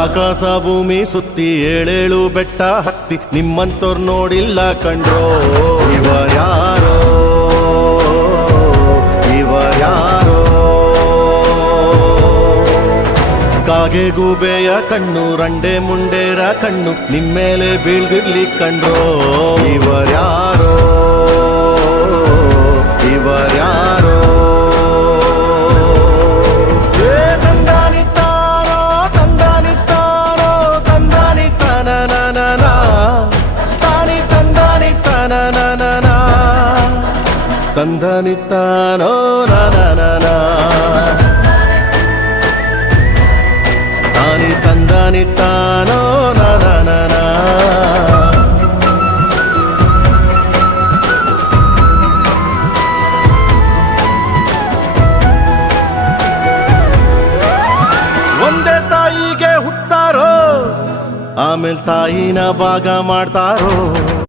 ಆಕಾಶ ಭೂಮಿ ಸುತ್ತಿ ಏಳೇಳು ಬೆಟ್ಟ ಹತ್ತಿ ನಿಮ್ಮಂತೋರ್ ನೋಡಿಲ್ಲ ಕಂಡ್ರೋ ಇವರ್ಯಾರೋ ಇವರ್ಯಾರೋ ಕಾಗೆ ಗೂಬೆಯ ಕಣ್ಣು ರಂಡೆ ಮುಂಡೇರ ಕಣ್ಣು ನಿಮ್ಮೇಲೆ ಬೀಳ್ದಿರ್ಲಿ ಕಂಡ್ರೋ ಇವರ್ಯಾರೋ ಇವರ್ಯಾರೋ ತಂದನಿತ್ತಾನೋ ನಾನ ತಾನಿ ತಂದನಿತ್ತಾನೋ ನಾನ ಒಂದೇ ತಾಯಿಗೆ ಹುಟ್ಟಾರೋ ಆಮೇಲೆ ತಾಯಿನ ಭಾಗ ಮಾಡ್ತಾರೋ